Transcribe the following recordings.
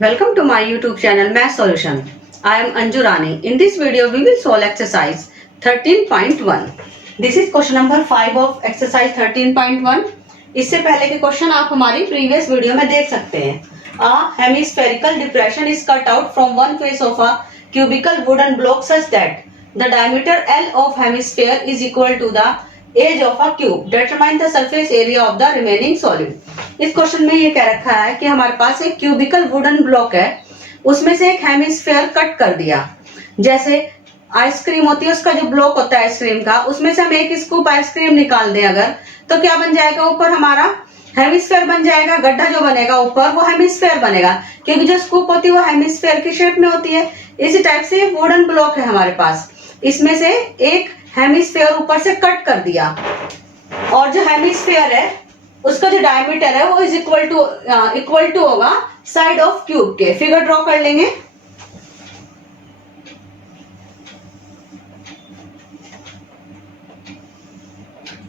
Welcome to my YouTube channel Math Solution. I am Anju Rani. In this video we will solve exercise 13.1. This is question number 5 of exercise 13.1. इससे पहले के question आप हमारी previous video में देख सकते हैं. A hemispherical depression is cut out from one face of a cubical wooden block such that the diameter L of hemisphere is equal to the age of a cube. Determine the surface area of the remaining solid. इस question में ये कह रखा है कि हमारे पास एक cubical wooden block है, उसमें से एक हेमिस्फीयर कट कर दिया. जैसे आइसक्रीम होती है, उसका जो ब्लॉक होता है आइसक्रीम का, उसमें से हम एक स्कूप आइसक्रीम निकाल दें अगर, तो क्या बन जाएगा? ऊपर हमारा हेमिस्फीयर बन जाएगा. गड्ढा जो बनेगा ऊपर वो हेमिस्फीयर बनेगा, क्योंकि जो स्कूप होती है वो हेमिस्फीयर की शेप में होती है. इसी टाइप से वुडन ब्लॉक है हमारे पास, इसमें से एक हेमिस्फीयर ऊपर से कट कर दिया, और जो हेमिस्फीयर है उसका जो डायमीटर है वो इक्वल टू होगा साइड ऑफ क्यूब के. फिगर ड्रॉ कर लेंगे.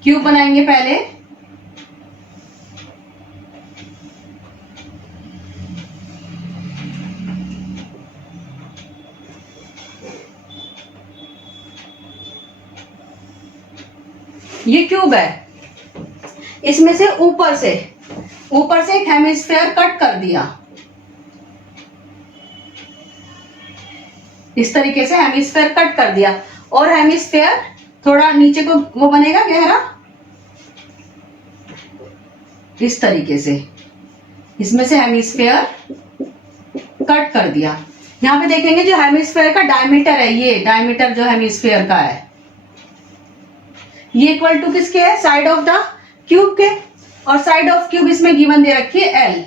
क्यूब बनाएंगे पहले. ये क्यूब है, इसमें से ऊपर से एक हेमिस्फीयर कट कर दिया. इस तरीके से हेमिस्फीयर कट कर दिया, और हेमिस्फीयर थोड़ा नीचे को वो बनेगा गहरा, इस तरीके से. इसमें से हेमिस्फीयर कट कर दिया. यहां पे देखेंगे जो हेमिस्फीयर का डायमीटर है, ये डायमीटर जो हेमिस्फीयर का है ये इक्वल टू किसके है? साइड ऑफ द क्यूब के. और साइड ऑफ क्यूब इसमें गिवन दे रखी है L,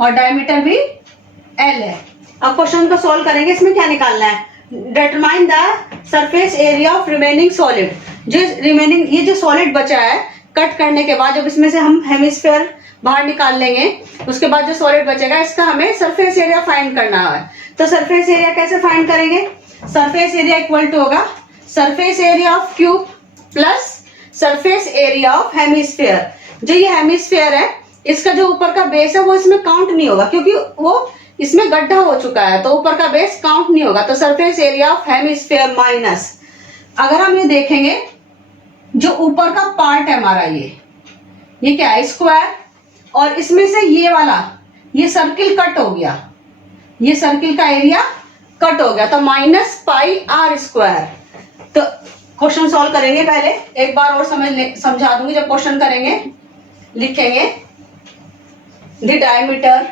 और डायमीटर भी L है. अब क्वेश्चन को सॉल्व करेंगे. इसमें क्या निकालना है? Determine the surface area of remaining solid. जो रिमेनिंग ये जो सॉलिड बचा है कट करने के बाद, जब इसमें से हम हेमिस्फीयर बाहर निकाल लेंगे, उसके बाद जो सॉलिड बचेगा इसका हमें सरफेस एरिया फाइंड करना है. तो सरफेस एरिया कैसे फाइंड करेंगे? सरफेस एरिया इक्वल टू होगा surface area of cube plus surface area of hemisphere. जो ये हेमिस्फीयर है इसका जो ऊपर का बेस है वो इसमें काउंट नहीं होगा, क्योंकि वो इसमें गड्ढा हो चुका है, तो ऊपर का बेस काउंट नहीं होगा. तो surface area of hemisphere minus, अगर हम ये देखेंगे जो ऊपर का पार्ट है हमारा, ये क्या है? स्क्वायर. और इसमें से ये वाला ये सर्किल कट हो गया, ये सर्किल का एरिया कट हो गया, तो माइनस पाई आर स्क्वायर. तो क्वेश्चन सॉल्व करेंगे. पहले एक बार और समझा दूंगी. जब क्वेश्चन करेंगे लिखेंगे the diameter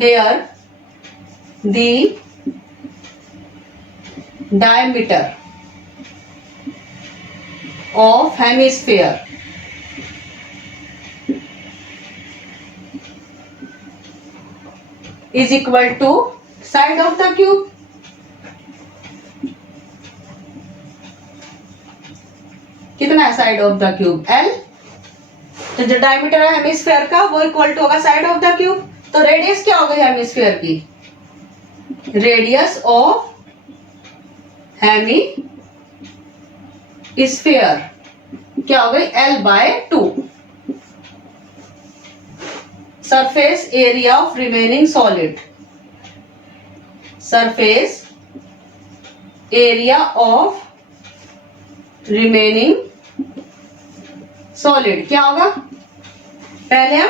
here, the diameter of hemisphere is equal to side of the cube. कितना है side of the cube? L. तो जो डायमीटर है हेमिस्फीयर का वो इक्वल टू होगा साइड ऑफ द क्यूब. तो रेडियस क्या हो गई हेमिस्फीयर की? रेडियस ऑफ हेमिस्फीयर क्या हो गई? L/2. Surface area of remaining solid, surface area of remaining solid क्या होगा? पहले हम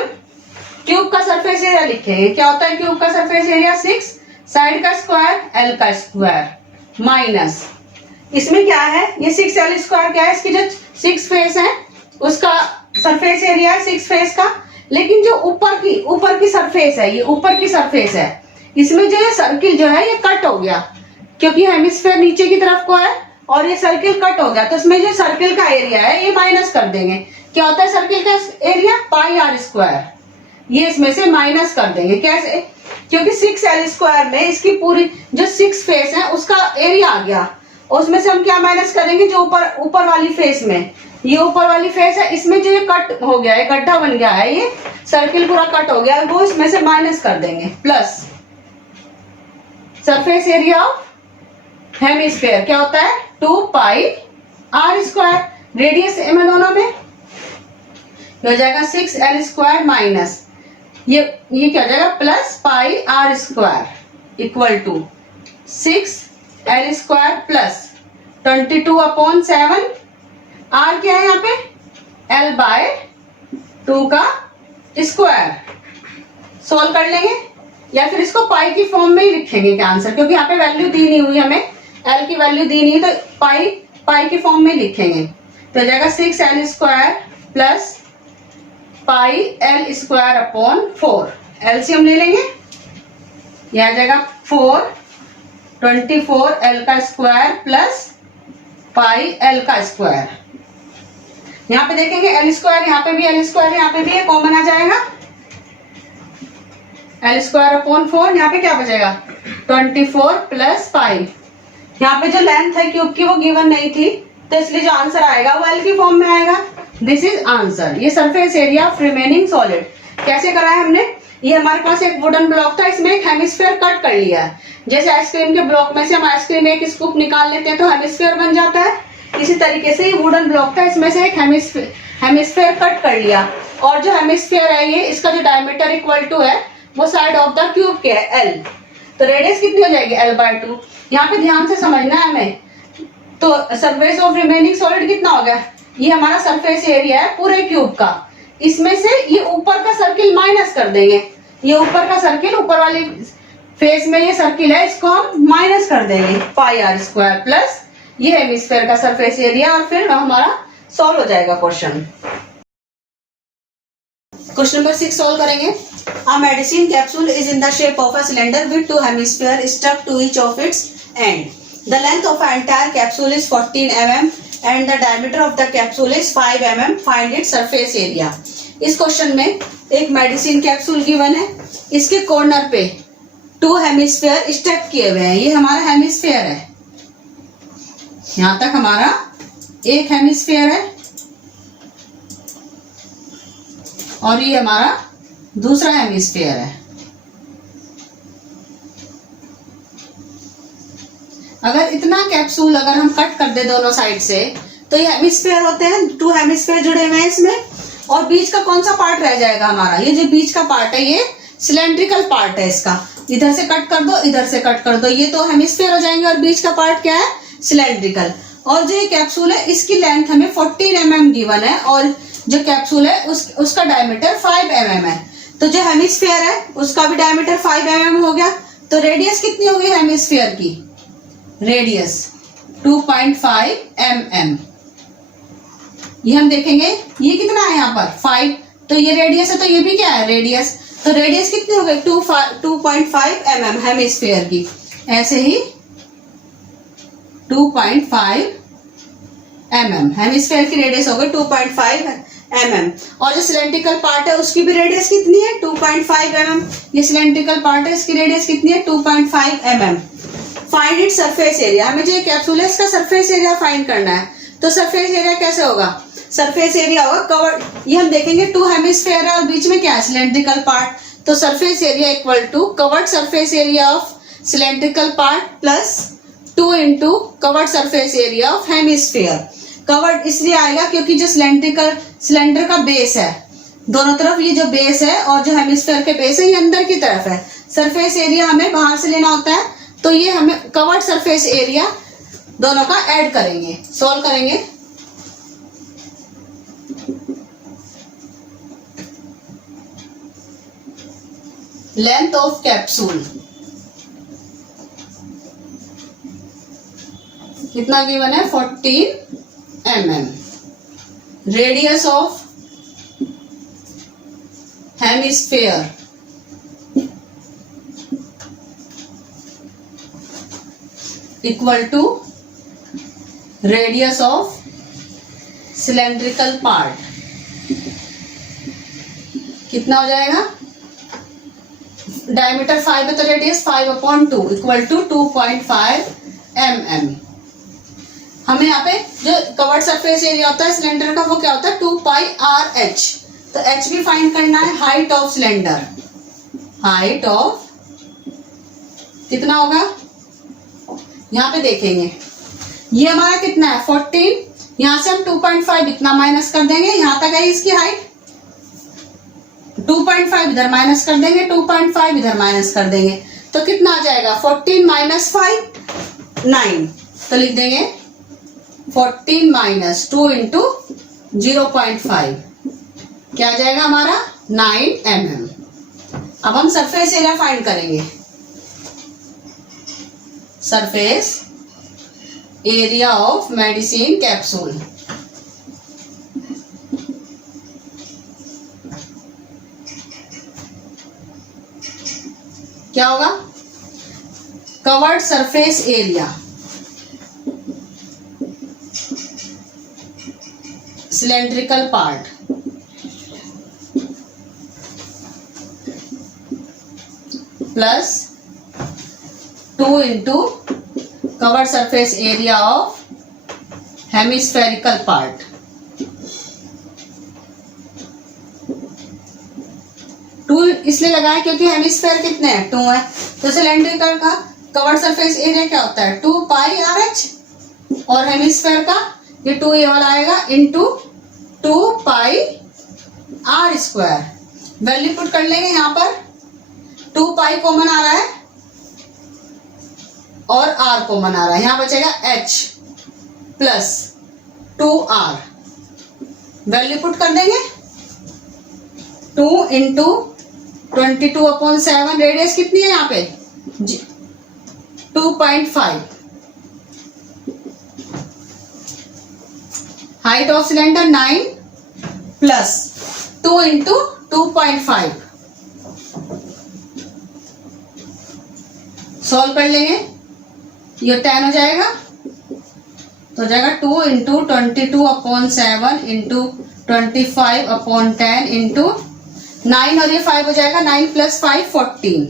क्यूब का सरफेस एरिया लिखेंगे. क्या होता है क्यूब का सरफेस एरिया? 6, साइड का स्क्वायर L का स्क्वायर माइनस, इसमें क्या है? ये 6L स्क्वायर क्या है? इसकी जो 6 फेस है उसका सरफेस एरिया है 6 फेस का. लेकिन जो ऊपर की सरफेस है, ये ऊपर की सरफेस है, इसमें जो ये सर्किल जो है ये कट हो गया, क्योंकि हेमिस्फीयर नीचे की तरफ को है और ये सर्किल कट हो गया. तो इसमें जो सर्किल का एरिया है ये माइनस कर देंगे. क्या होता है सर्किल का एरिया? पाई आर स्क्वायर. ये इसमें से माइनस कर देंगे. कैसे? क्योंकि 6L स्क्वायर में इसकी पूरी जो 6 फेस है उसका एरिया आ गया, और उसमें से हम क्या माइनस करेंगे? जो ऊपर वाली फेस में, ये ऊपर वाली फेस है, इसमें जो ये कट हो गया है, गड्ढा बन गया है, ये सर्किल पूरा कट हो गया है, वो इसमें से माइनस कर देंगे. Plus surface area of hemisphere क्या होता है? 2 pi r square. Radius same है दोनों में, हो जाएगा 6L स्क्वायर माइनस ये क्या हो जाएगा, plus pi r square equal to 6 L square plus 22/7। R क्या है यहाँ पे, L/2 का स्क्वायर। सोल्व कर लेंगे या फिर इसको पाई की फॉर्म में ही लिखेंगे क्या आंसर, क्योंकि यहाँ पे वैल्यू दी नहीं हुई, हमें एल की वैल्यू दी नहीं है, तो पाई की फॉर्म में लिखेंगे। तो हो जाएगा 6L square plus pi L square upon 4। LCM ले लेंगे, यह आ जाएगा 4 24L का स्क्वायर प्लस पाई L का स्क्वायर। यहाँ पे देखेंगे L स्क्वायर, यहाँ पे भी L स्क्वायर, यहाँ पे भी है, कॉमन आ जाएगा। L स्क्वायर अपॉन 4, यहाँ पे क्या बचेगा 24 प्लस पाई। यहाँ पे जो लेंथ है क्यूब की वो गिवन नहीं थी, तो इसलिए जो आंसर आएगा वो L की फॉर्म में आएगा। This is answer. ये surface area of remaining solid कैसे करा है हमने, ये हमारे पास एक वुडन ब्लॉक था, इसमें एक हेमिस्फीयर कट कर लिया है। जैसे आइसक्रीम के ब्लॉक में से हम आइसक्रीम एक स्कूप निकाल लेते हैं तो हेमिस्फीयर बन जाता है, इसी तरीके से ये वुडन ब्लॉक था, इसमें से एक हेमिस्फीयर कट कर लिया। और जो हेमिस्फीयर है ये, इसका जो डायमीटर इक्वल टू है वो साइड ऑफ द क्यूब के है L, तो रेडियस कितनी हो जाएगी L/2। यहाँ पे ध्यान से समझना है हमें। तो सरफेस ऑफ रिमेनिंग सॉलिड कितना हो गया, ये हमारा सरफेस एरिया है पूरे क्यूब का, इसमें से ये ऊपर का सर्किल माइनस कर देंगे। ये ऊपर का सर्किल, ऊपर वाली फेस में ये सर्किल है, इसको हम माइनस कर देंगे पाई आर स्क्वायर प्लस ये हेमिस्फीयर का सरफेस एरिया, और फिर हमारा सॉल्व हो जाएगा क्वेश्चन। क्वेश्चन नंबर 6 सॉल्व करेंगे। A medicine capsule is in the shape of a cylinder with 2 hemispheres stuck to each of its end. The length of the entire capsule is 14 mm and the diameter of the capsule is 5 mm. Find its surface area. इस question में एक medicine capsule given है, इसके corner पे 2 hemisphere stuck किए हुए हैं। ये हमारा हेमिस्फीयर है, यहाँ तक हमारा एक हेमिस्फीयर है और ये हमारा दूसरा हेमिस्फीयर है। अगर इतना कैप्सूल अगर हम कट कर दे दोनों साइड से, तो ये हेमिस्फीयर होते हैं, 2 हेमिस्फीयर जुड़े हुए हैं इसमें, और बीच का कौन सा पार्ट रह जाएगा हमारा, ये जो बीच का पार्ट है ये सिलेंड्रिकल पार्ट है इसका। इधर से कट कर दो, इधर से कट कर दो, ये तो हेमिस्फीयर हो जाएंगे, और बीच का पार्ट क्या है, सिलेंड्रिकल। और जो ये कैप्सूल है इसकी लेंथ हमें 14 mm गिवन है, और जो कैप्सूल है उसका डायमीटर 5 mm है। तो जो हेमिस्फीयर है उसका भी डायमीटर 5 mm हो गया। तो रेडियस कितनी होगी हेमिस्फीयर की, रेडियस 2.5 mm। ये हम देखेंगे ये कितना है यहाँ पर 5, तो ये रेडियस है, तो ये भी क्या है रेडियस। तो रेडियस कितनी हो गई 2.5 mm हेमिस्फीयर की। ऐसे ही 2.5 mm हेमिस्फीयर की रेडियस हो गई 2.5 mm। और जो सिलेंड्रिकल पार्ट है उसकी भी रेडियस कितनी है 2.5 mm। ये सिलेंड्रिकल पार्ट है, इसकी रेडियस कितनी है 2.5 mm। Find it surface area, हमें जो कैप्सूल है इसका सरफेस एरिया फाइंड करना है। तो सरफेस एरिया कैसे होगा, सरफेस एरिया होगा कवर्ड, ये हम देखेंगे 2 हेमिस्फीयर है और बीच में क्या है सिलेंड्रिकल पार्ट। तो surface area equal to curved surface area of cylindrical part plus 2 into curved surface area of hemisphere. Curved इसलिए आएगा क्योंकि जो सिलेंडर का बेस है, दोनों तरफ ये जो बेस है और जो हेमिस्फीयर के बेस है ये अंदर की तरफ है। सरफेस एरिया हमें बाहर से लेना होता है, तो ये हमें कवर्ड सरफेस एरिया दोनों का ऐड करेंगे, सॉल्व करेंगे। लेंथ ऑफ कैप्सूल कितना गिवन है 14 mm। Radius of hemisphere equal to radius of cylindrical part. कितना हो जाएगा, डायमीटर 5 है तो रेडियस 5/2 इक्वल टू 2.5 mm। हमें यहाँ पे जो कवर्ड सरफेस एरिया होता है सिलेंडर का वो क्या होता है 2πRh। तो h भी फाइंड करना है, height of cylinder, height of कितना होगा, यहाँ पे देखेंगे ये हमारा कितना है 14, यहाँ से हम 2.5 इतना माइनस कर देंगे, यहाँ तक है इसकी हाइट 2.5 इधर माइनस कर देंगे, 2.5 इधर माइनस कर देंगे, तो कितना आ जाएगा 14 माइनस 5 9। तो लिख देंगे 14 माइनस 2 इंटू 0.5 क्या आ जाएगा हमारा 9 mm। अब हम सरफेस एरिया फाइंड करेंगे। Surface area of medicine capsule, क्या होगा curved surface area cylindrical part plus 2 into curved surface area of hemispherical part. Two इसलिए लगाया क्योंकि हेमिस्फेयर कितने हैं 2 है, तो सिलेंड्रिकल का कवर्ड सरफेस एरिया क्या होता है 2 पाई आर एच, और हेमिस्फेयर का ये 2 ये वाला आएगा into 2 pi r square. Value put कर लेंगे, यहाँ पर 2 पाई कॉमन आ रहा है और आर कॉमन आ रहा है, यहां बचेगा H plus 2r। Value put कर देंगे 2 इंटू 22/7, रेडियस कितनी है यहाँ पे 2.5, height of cylinder 9 plus 2 into 2.5। Solve कर लेंगे, ये 10 हो जाएगा, तो हो जाएगा 2 इंटू 22/7 इंटू 25/10 इंटू 9 और ये 5 हो जाएगा, 9 प्लस 5 14।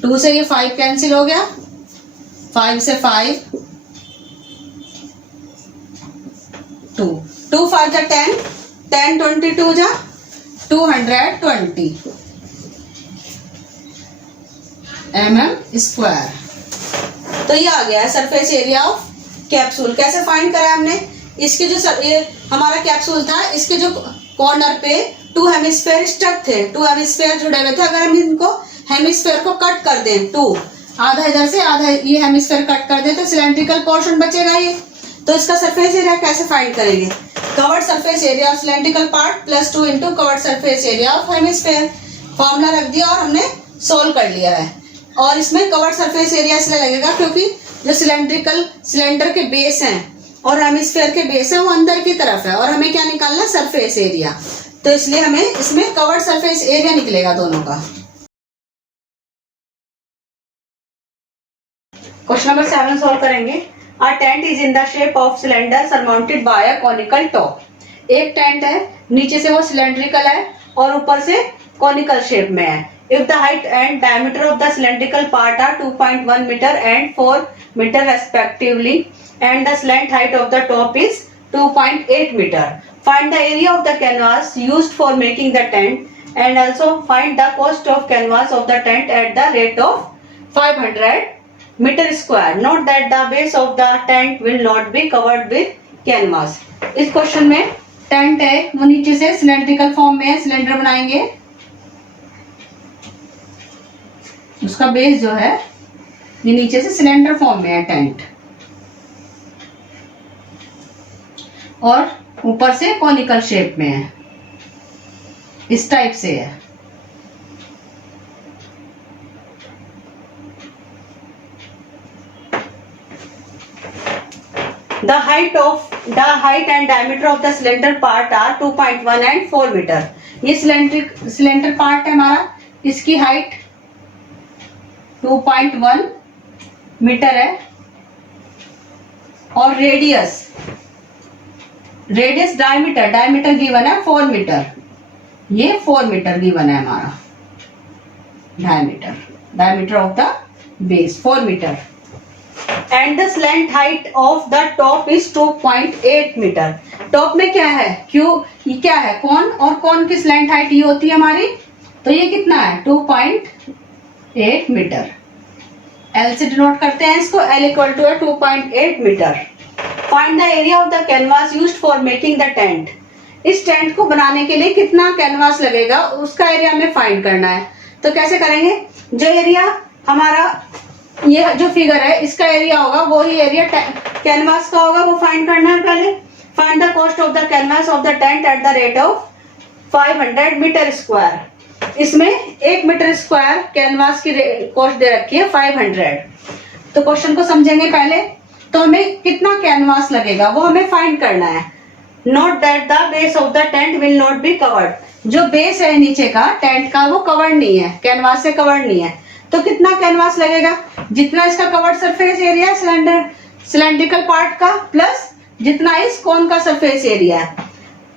2 से ये 5 कैंसिल हो गया, 5 से 5 2, 2 5 जा 10, 10 22 जा 220 mm स्क्वायर। तो ये आ गया है सरफेस एरिया ऑफ कैप्सूल। कैसे फाइंड करा हमने, इसके जो ये हमारा कैप्सूल था, इसके जो कॉर्नर पे 2 हेमिस्फेयर स्टक थे, 2 हेमिस्फेयर जुड़े हुए थे। अगर हम इनको हेमिस्फेयर को कट कर दें 2, आधा इधर से आधा ये हेमिस्फेयर कट कर दें तो सिलेंड्रिकल पोर्शन बचेगा ये। तो इसका सरफेस एरिया कैसे फाइंड करेंगे, curved surface area of cylindrical part plus 2 into curved surface area of hemisphere. Formula रख दिया और हमने सोल्व कर लिया है। और इसमें कवर्ड सरफेस एरिया इसलिए लगेगा क्योंकि जो सिलेंडर के बेस हैं और हेमिस्फेयर के बेस हैं वो अंदर की तरफ है, और हमें क्या निकालना है सरफेस एरिया, तो इसलिए हमें इसमें कवर्ड सरफेस एरिया निकलेगा दोनों का। क्वेश्चन नंबर 7 सॉल्व करेंगे। A tent is in the shape of cylinder surmounted by a conical top। एक टेंट है, नीचे से वो सिलेंड्रिकल है और ऊपर से कॉनिकल शेप में है। If the height and diameter of the cylindrical part are 2.1 meter and 4 meter respectively, and the slant height of the top is 2.8 meter, find the area of the canvas used for making the tent, and also find the cost of canvas of the tent at the rate of 500 meter square. Note that the base of the tent will not be covered with canvas। इस question में tent है, वो नीचे से cylindrical form में है, cylinder बनाएंगे, उसका बेस जो है ये नीचे से सिलेंडर फॉर्म में है टेंट, और ऊपर से कॉनिकल शेप में है, इस टाइप से है। The height and diameter of the cylinder part are 2.1 and 4 meter। ये सिलेंडर पार्ट है हमारा, इसकी हाइट 2.1 मीटर है और रेडियस डायमीटर गिवन है 4 मीटर, ये 4 मीटर गिवन है हमारा diameter of the base 4 meter, and the slant height of the top is 2.8 meter. Top में क्या है, क्यों ये क्या है कौन, और कौन की स्लैंट हाइट ये होती है हमारी, तो ये कितना है 2.8 मीटर। एल से डिनोट करते हैं इसको, एल इक्वल टू है 2.8 meter. Find the area of the canvas used for making the tent. इस टेंट को बनाने के लिए कितना कैनवास लगेगा उसका एरिया हमें फाइंड करना है। तो कैसे करेंगे, जो एरिया हमारा ये जो फिगर है इसका एरिया होगा वही एरिया कैनवास का होगा, वो फाइंड करना है पहले। Find the cost of the canvas of the tent at the rate of 500 meter square. इसमें 1 मीटर स्क्वायर कैनवास की कॉस्ट दे रखी है 500। तो क्वेश्चन को समझेंगे पहले। तो हमें कितना कैनवास लगेगा वो हमें फाइंड करना है। Note that the base of the tent will not be covered. जो बेस है नीचे का टेंट का वो कवर्ड नहीं है, कैनवास से कवर्ड नहीं है। तो कितना कैनवास लगेगा, जितना इसका कवर्ड सरफेस एरिया है सिलेंड्रिकल पार्ट का प्लस जितना इस कोन का सरफेस एरिया है।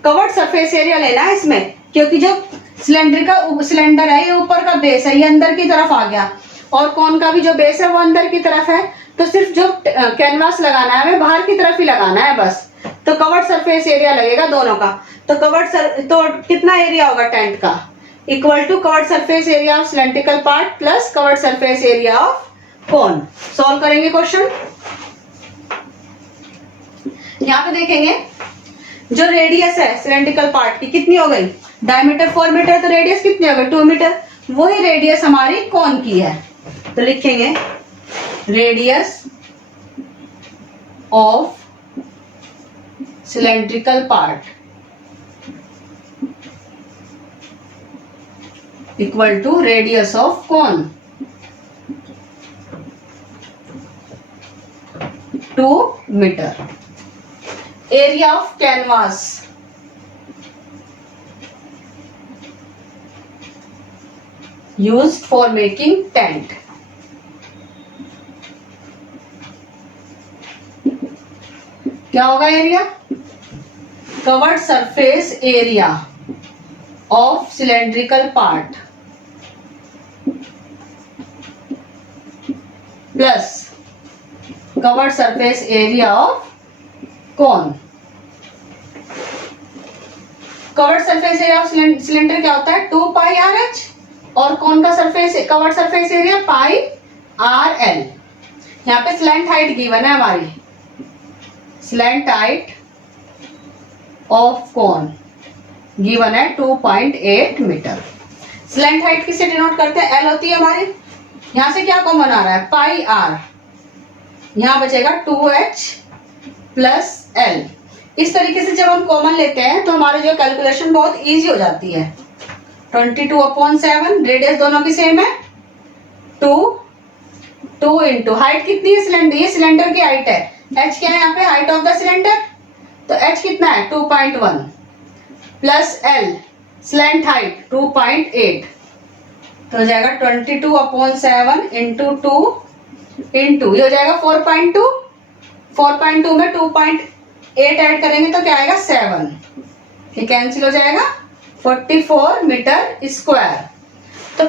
कवर्ड सरफेस एरिया लेना है इसमें, क्योंकि जो सिलेंडर है ये ऊपर का बेस है, ये अंदर की तरफ आ गया, और कोन का भी जो बेस है वो अंदर की तरफ है। तो सिर्फ जो कैनवास लगाना है हमें बाहर की तरफ ही लगाना है बस। तो कवर्ड सरफेस एरिया लगेगा दोनों का। तो तो कितना एरिया होगा टेंट का, equal to curved surface area of cylindrical part plus curved surface area of cone. Solve करेंगे क्वेश्चन। यहाँ पे देखेंगे जो रेडियस है सिलेंड्रिकल पार्ट की कितनी हो गई, डायमीटर 4 मीटर, तो रेडियस कितनी हो गई 2 मीटर। वही रेडियस हमारी कोन की है। तो लिखेंगे radius of cylindrical part equal to radius of cone 2 meter. Area of canvas used for making tent। क्या होगा area, curved surface area of cylindrical part plus curved surface area of cone. Curved surface area of cylinder क्या होता है 2 pi r h, और कोन का surface covered surface area pi r L. यहाँ पे slant height given है हमारी, slant height of cone given है 2.8 मीटर। स्लैंट हाइट किससे डिनोट करते हैं, एल होती है हमारी। यहां से क्या कॉमन आ रहा है पाई आर, यहां बचेगा 2h प्लस एल। इस तरीके से जब हम कॉमन लेते हैं तो हमारी जो कैलकुलेशन बहुत इजी हो जाती है। 22/7, रेडियस दोनों की सेम है, 2 इंटू हाइट कितनी है सिलेंडर, ये सिलेंडर की हाइट है, h क्या है यहाँ पे हाइट ऑफ द सिलेंडर, तो h कितना है 2.1 प्लस l स्लैंट हाइट 2.8, तो हो जाएगा 22/7 इंटू 2 इंटू ये हो जाएगा 4.2, 4.2 में 2.8 ऐड करेंगे तो क्या आएगा 7, ये कैंसिल हो जाएगा 44 मीटर स्क्वायर। तो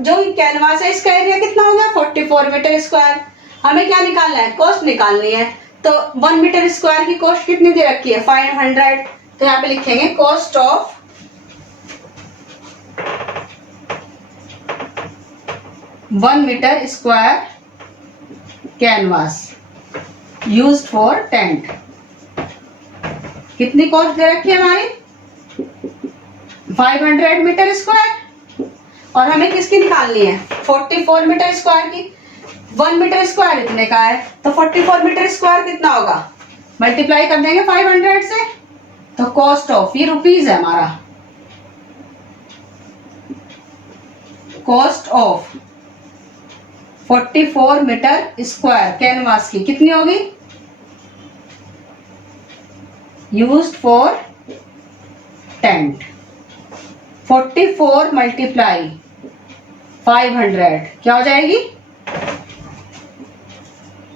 जो कैनवास है इसका एरिया कितना हो गया 44 मीटर स्क्वायर। हमें क्या निकालना है, कॉस्ट निकालनी है। तो 1 मीटर स्क्वायर की कॉस्ट कितनी दे रखी है 500। तो यहाँ पे लिखेंगे cost of 1 meter square canvas used for tent. कितनी कॉस्ट दे रखी है हमारी 500 मीटर स्क्वायर, और हमें किसकी निकालनी है 44 मीटर स्क्वायर की। 1 मीटर स्क्वायर इतने का है, तो 44 मीटर स्क्वायर कितना होगा, मल्टीप्लाई कर देंगे 500 से। तो कॉस्ट ऑफ, ये रुपीज है हमारा, cost of 44 meter square canvas की कितनी होगी यूज्ड फॉर टेंट। 44 मल्टीप्लाई 500 क्या हो जाएगी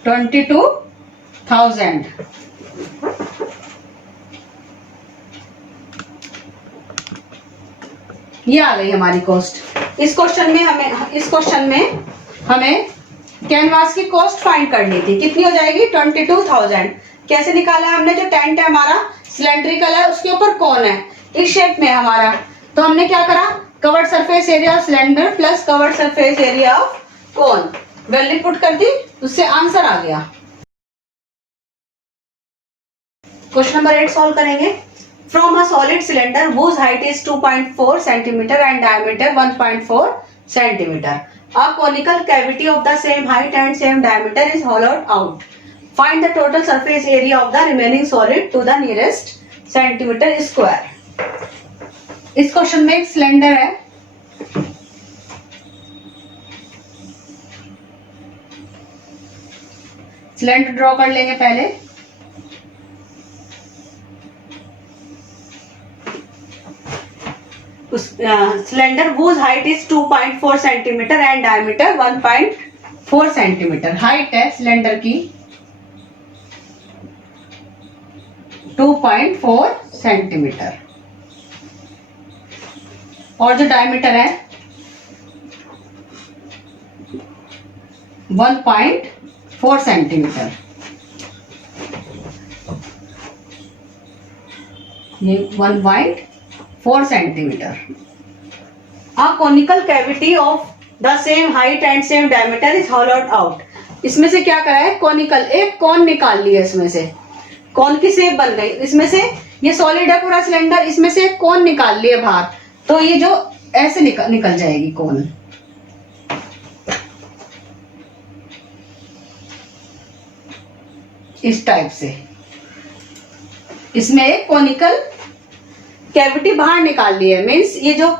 22,000। ये आ गई हमारी कॉस्ट। इस क्वेश्चन में हमें कैनवास की कॉस्ट फाइंड करनी थी, कितनी हो जाएगी 22,000। कैसे निकाला है हमने, जो टेंट है हमारा सिलेंड्रिकल है, उसके ऊपर कौन है इस शेप में हमारा, तो हमने क्या करा covered surface area of cylinder plus curved surface area of cone value put कर दी, उससे आंसर आ गया। क्वेश्चन नंबर 8 सॉल्व करेंगे। from a solid cylinder whose height is 2.4 centimeter and diameter 1.4 centimeter. A conical cavity of the same height and same diameter is hollowed out. Find the total surface area of the remaining solid to the nearest centimeter square. इस question में एक cylinder है, cylinder draw कर लेंगे पहले। Cylinder whose height is 2.4 centimetre and diameter 1.4 centimetre. Height है cylinder की 2.4 centimetre और जो डायमीटर है 1.4 सेंटीमीटर। ये 1.4 centimetre. A conical cavity of the same height and same diameter is hollowed out. इसमें से क्या करा है, कॉनिकल एक कॉन निकाल लिया, इसमें से कॉन की शेप बन गई। इसमें से ये सॉलिड है पूरा सिलेंडर, इसमें से एक कॉन निकाल लिए बाहर, तो ये जो ऐसे निकल जाएगी कॉन। इस टाइप से इसमें एक कॉनिकल कैविटी बाहर निकाल ली है। मीन्स ये जो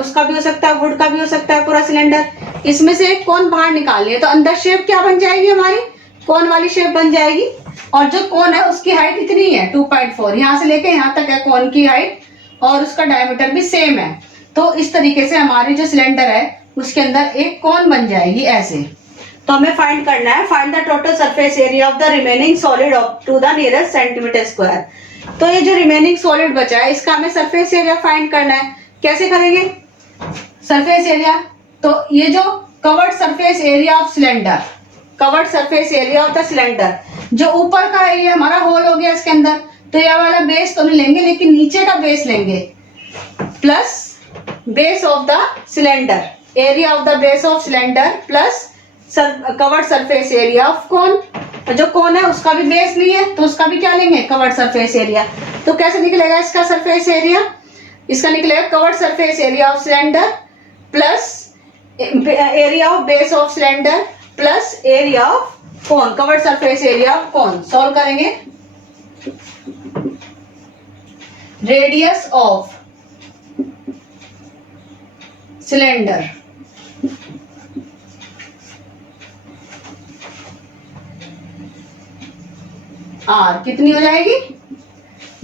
उसका भी हो सकता है, वुड का भी हो सकता है पूरा सिलेंडर, इसमें से एक कॉन बाहर निकाल लिया, तो अंदर शेप क्या बन जाएगी हमारी, कॉन वाली शेप बन जाएगी। और जो कॉन है उसकी हाइट इतनी है 2.4, यहाँ से लेके यहाँ तक है कॉन की हाइट, और उसका डायमीटर भी सेम है। तो इस तरीके से हमारी जो सिलेंडर है उसके अंदर एक कॉन बन जाएगी ऐसे। तो हमें फाइंड करना है, find the total surface area of the remaining solid to the nearest centimeter square. तो ये जो रिमेनिंग सॉलिड बचा है इसका हमें सरफेस एरिया फाइंड करना है। कैसे करेंगे सरफेस एरिया, तो ये जो covered surface area of cylinder, covered surface area of the cylinder, जो ऊपर का है ये हमारा होल हो गया इसके अंदर, तो ये वाला बेस तो नहीं लेंगे लेकिन नीचे का बेस लेंगे, plus base of the cylinder, area of the base of cylinder plus curved surface area of कोन। जो कोन है उसका भी बेस नहीं है तो उसका भी क्या लेंगे, कवर्ड सरफेस एरिया। तो कैसे निकलेगा इसका सरफेस एरिया, इसका निकलेगा curved surface area of cylinder plus area of base of cylinder plus area of cone, curved surface area of cone. Solve करेंगे। रेडियस ऑफ सिलेंडर आर कितनी हो जाएगी,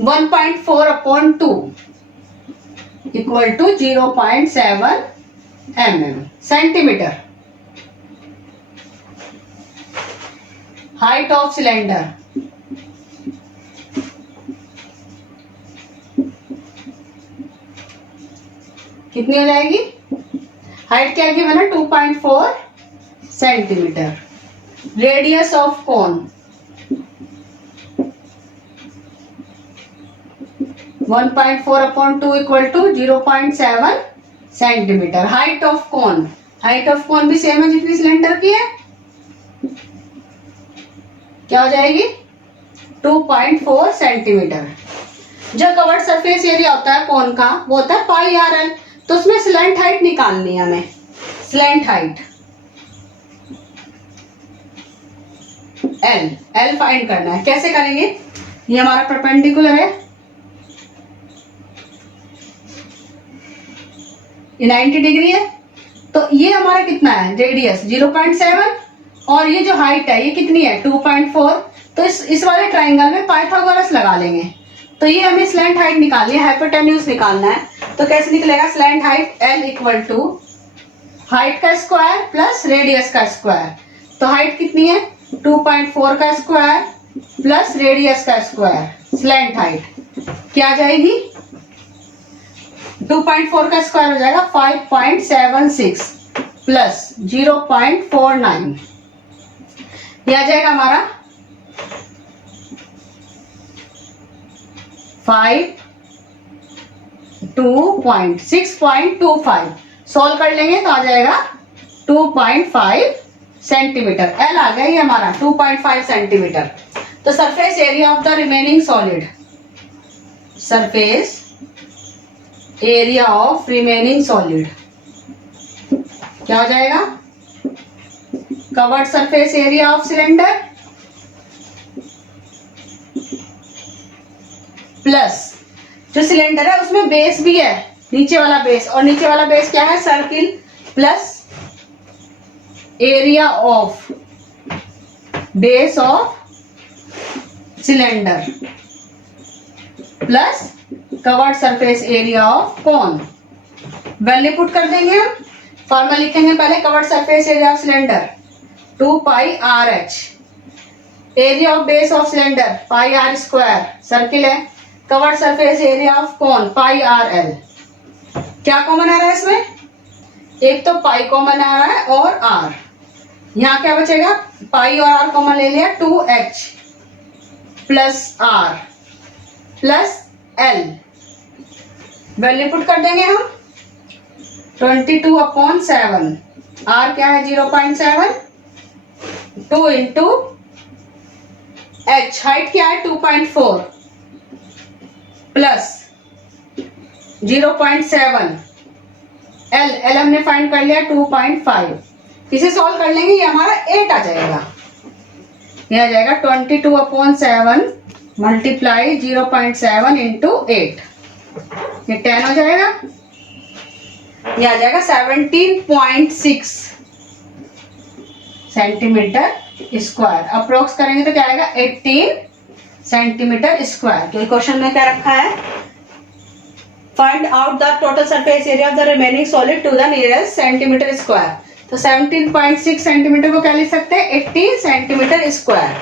1.4/2 equal to 0.7 mm centimeter. Height of cylinder कितनी हो जाएगी, height क्या की बना 2.4 centimeter. Radius of cone 1.4/2 equal to 0.7 centimeter. Height of cone, height of cone भी सेम है जितनी सिलेंडर की है, क्या हो जाएगी 2.4 सेंटीमीटर। जो कवर्ड सरफेस एरिया होता है कोन का वो होता है πRL, तो उसमें स्लैंट हाइट निकालनी है हमें, स्लैंट हाइट L फाइंड करना है। कैसे करेंगे, ये हमारा परपेंडिकुलर है, ये 90 डिग्री है, तो ये हमारा कितना है रेडियस 0.7 और ये जो हाइट है ये कितनी है 2.4। तो इस वाले ट्राइंगल में पाइथागोरस लगा लेंगे। तो ये हमें स्लैंट हाइट निकालनी है, हाइपोटेन्यूज निकालना है। तो कैसे निकलेगा, slant height L equal to height का स्क्वायर प्लस रेडियस का स्क्वायर। तो हाइट कितनी है 2.4 का स्क्वायर प्लस रेडियस का स्क्वायर, स्लैंट हाइट क्या आ जाएगी 2.4 का स्क्वायर हो जाएगा 5.76 प्लस 0.49, यह आ जाएगा हमारा 6.25। सॉल्व कर लेंगे तो आ जाएगा 2.5 सेंटीमीटर। एल आ गया ये हमारा 2.5 सेंटीमीटर। तो surface area of the remaining solid surface area of remaining solid. क्या हो जाएगा? Covered surface area of cylinder plus जो सिलेंडर है उसमें बेस भी है, नीचे वाला बेस, और नीचे वाला बेस क्या है? Circle, plus area of base of cylinder plus curved surface area of cone. Value put कर देंगे हम, फॉर्मूला लिखेंगे पहले। Curved surface area of cylinder 2 pi r h, area of base of cylinder pi r square, circle है। Curved surface area of cone pi r l. क्या common आ रहा है इसमें? एक तो पाई कॉमन आ रहा है और आर। यहां क्या बचेगा? पाई और आर कॉमन ले लिया, 2h plus r plus L. Value put कर देंगे हम, 22/7। आर क्या है? 0.7, 2 इंटू एच, हाइट क्या है? 2.4 प्लस 0.7, एल हमने फाइंड कर लिया 2.5। इसे सॉल्व कर लेंगे, ये हमारा 8 आ जाएगा। ये आ जाएगा 22/7 मल्टीप्लाई 0.7 इंटू 8, ये 10 हो जाएगा। ये आ जाएगा 17.6 सेंटीमीटर स्क्वायर। अप्रोक्स करेंगे तो क्या आएगा? 18 सेंटीमीटर स्क्वायर। तो क्वेश्चन में क्या रखा है? Find out the total surface area of the remaining solid to the nearest centimeter square. तो 17.6 सेंटीमीटर को क्या लिख सकते हैं? 18 सेंटीमीटर स्क्वायर।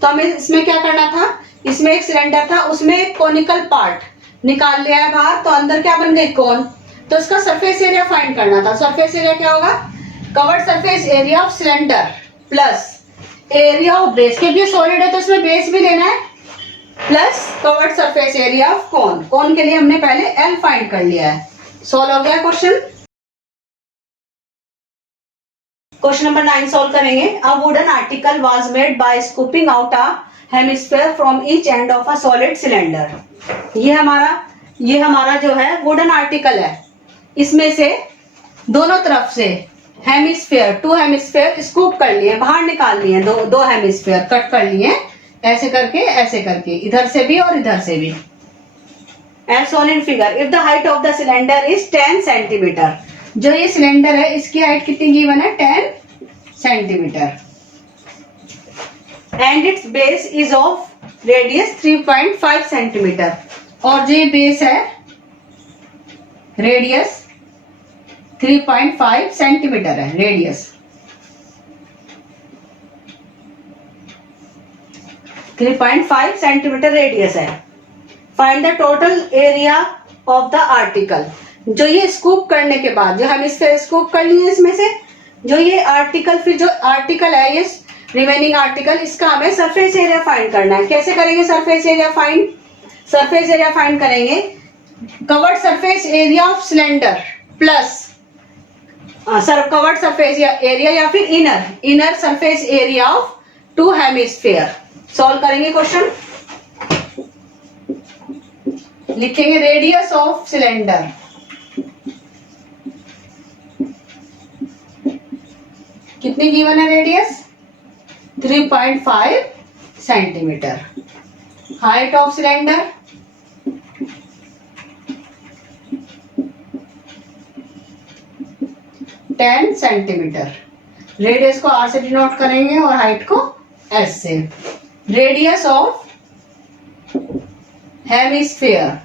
तो हमें इसमें क्या करना था? इसमें एक सिलेंडर था, उसमें एक कोनिकल पार्ट निकाल लिया है बाहर, तो अंदर क्या बन गई? कोन। तो इसका सरफेस एरिया फाइंड करना था। सरफेस एरिया क्या होगा? Curved surface area of cylinder plus area of base, क्योंकि सॉलिड है तो इसमें बेस भी लेना है, plus curved surface area of cone. Cone के लिए हमने पहले एल फाइंड कर लिया है। सॉल्व हो गया क्वेश्चन। क्वेश्चन नंबर 9 सॉल्व करेंगे। A wooden article was made by scooping out a hemisphere from each end of a solid cylinder. ये हमारा जो है वुडन आर्टिकल है, इसमें से दोनों तरफ से हेमिस्फीयर, 2 हेमिस्फीयर स्कूप कर लिए, बाहर निकाल लिए, दो हेमिस्फीयर कट कर लिए, ऐसे करके, इधर से भी और इधर से भी। As shown in figure, if the height of the cylinder is 10 centimeter, जो ये सिलेंडर है इसकी हाइट कितनी गिवन है? 10 centimetre, and it's base is of radius 3.5 centimetre, और जो ये बेस है रेडियस 3.5 सेंटीमीटर है, रेडियस 3.5 सेंटीमीटर रेडियस है। Find the total area of the article. जो ये स्कूप करने के बाद, जो हम इससे स्कूप कर लिए इसमें से, जो ये आर्टिकल, फिर जो आर्टिकल है ये रिमेनिंग आर्टिकल, इसका हमें सरफेस एरिया फाइंड करना है। कैसे करेंगे surface area find? Surface area find करेंगे curved surface area of cylinder plus curved surface area या फिर inner surface area of 2 hemisphere. Solve करेंगे क्वेश्चन। लिखेंगे रेडियस ऑफ सिलेंडर, कितनी गिवन है radius? 3.5 centimetre. Height of cylinder 10 centimetre. Radius को r से denote करेंगे और हाइट को एस से। रेडियस ऑफ हेमिस्फीयर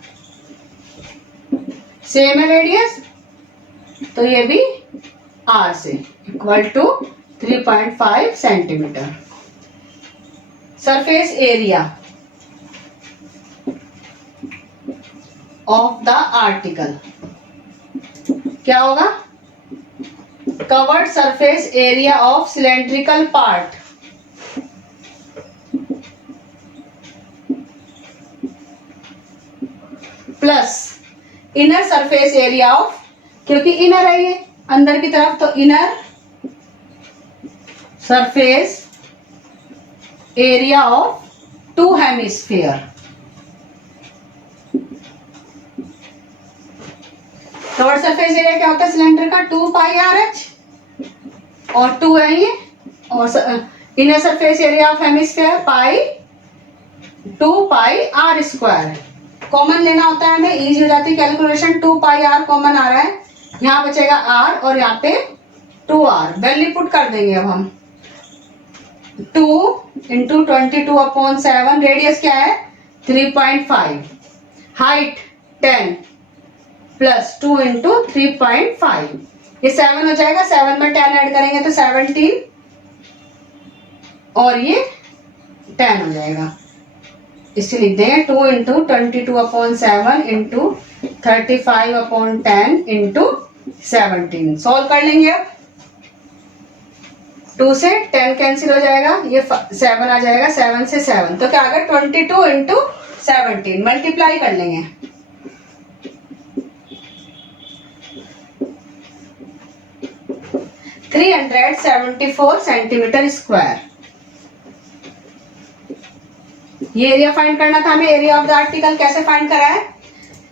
सेम है रेडियस, तो ये भी आर से, equal to 3.5 centimetre. Surface area of the article क्या होगा? Curved surface area of cylindrical part plus inner surface area of, क्योंकि इनर है ये अंदर की तरफ, तो inner surface area of 2 hemisphere covered surface area क्या होता है सिलेंडर का 2 पाई आर एच और 2 है ये, और inner surface area of hemisphere pi 2 pi r square. Common लेना होता है हमें, इजी हो जाती है कैलकुलेशन। 2 पाई आर कॉमन आ रहा है, यहाँ बचेगा आर और यहाँ पे 2r वैल्यू पुट कर देंगे। अब हम 2 इंटू 22/7, रेडियस क्या है 3.5, हाइट 10 प्लस 2 इंटू 3.5, ये 7 हो जाएगा। 7 में 10 ऐड करेंगे तो 17 और ये 10 हो जाएगा। इससे लिख देंगे 2 इंटू 22/7 इंटू 35/10 इंटू 17। सॉल्व कर लेंगे। अब 2 से 10 कैंसिल हो जाएगा, ये 7 आ जाएगा, 7 से 7 तो क्या आ गया 22 इंटू 17, मल्टीप्लाई कर लेंगे। Three 374 centimetre square. ये एरिया फाइंड करना था हमें। एरिया ऑफ द आर्टिकल कैसे फाइंड करा है,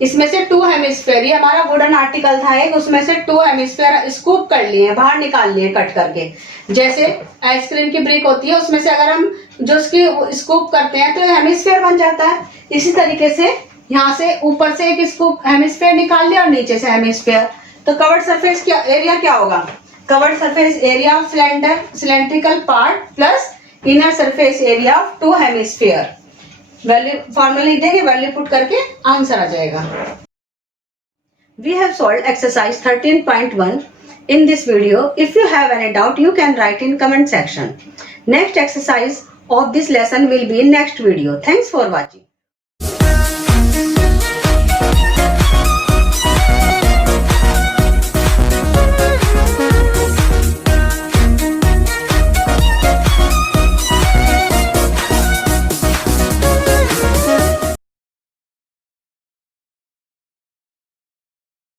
इसमें से 2 हेमिस्फीयर, ये हमारा वुडन आर्टिकल था एक, उसमें से 2 हेमिस्फीयर स्कूप कर लिए, बाहर निकाल लिए कट करके। जैसे आइसक्रीम की ब्रिक होती है, उसमें से अगर हम जो उसकी स्कूप करते हैं तो हेमिस्फीयर बन जाता है। इसी तरीके से यहाँ से ऊपर से एक स्कूप हेमिस्फीयर निकाल लिया और नीचे से हेमिस्फीयर। तो कवर्ड सरफेस क्या एरिया क्या होगा, curved surface area of cylinder cylindrical part plus inner surface area of 2 hemisphere. Value formula लिख देंगे, वैल्यू पुट करके आंसर आ जाएगा। We have solved exercise 13.1 in this video. If you have any doubt, you can write in comment section. Next exercise of this lesson will be in next video. Thanks for watching.